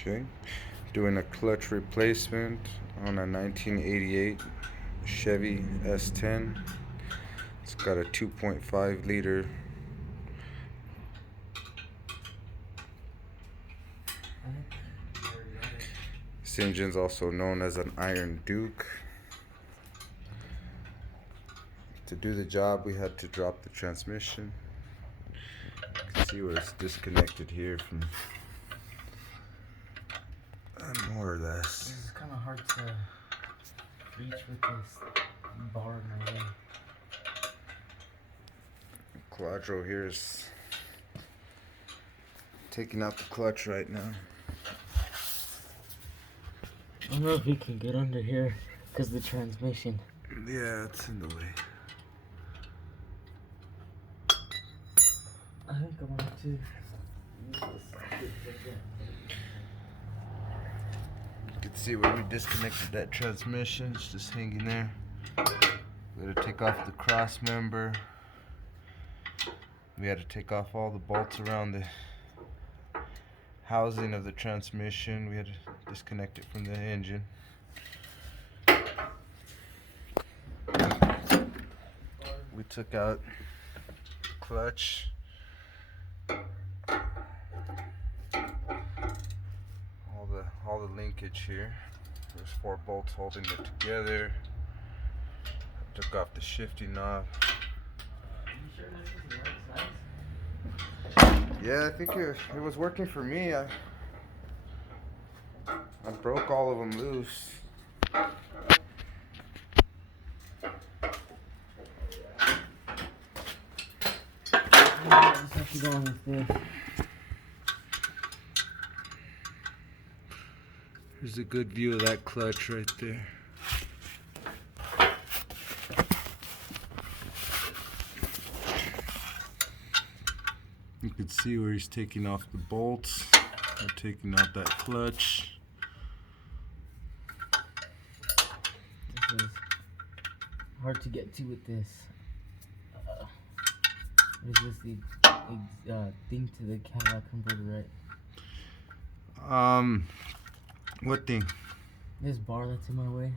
Okay, doing a clutch replacement on a 1988 Chevy S10. It's got a 2.5 liter. This engine's also known as an Iron Duke. To do the job, we had to drop the transmission. You can see where it's disconnected here from, more or less. This is kind of hard to reach with this bar in my way. Quadro here is taking out the clutch right now. I don't know if we can get under here because of the transmission. Yeah, it's in the way. I think I want to use this. You can see where we disconnected that transmission. It's just hanging there. We had to take off the cross member. We had to take off all the bolts around the housing of the transmission. We had to disconnect it from the engine. We took out the clutch. All the linkage here. There's 4 bolts holding it together. Took off the shifting knob. Are you sure this is the right size? Yeah, I think it was working for me. I broke all of them loose. I just have to go on with this. Here's a good view of that clutch right there. You can see where he's taking off the bolts. They're taking out that clutch. This is hard to get to with this. What is this? The thing to the Cadillac converter, right? What thing? This bar that's in my way.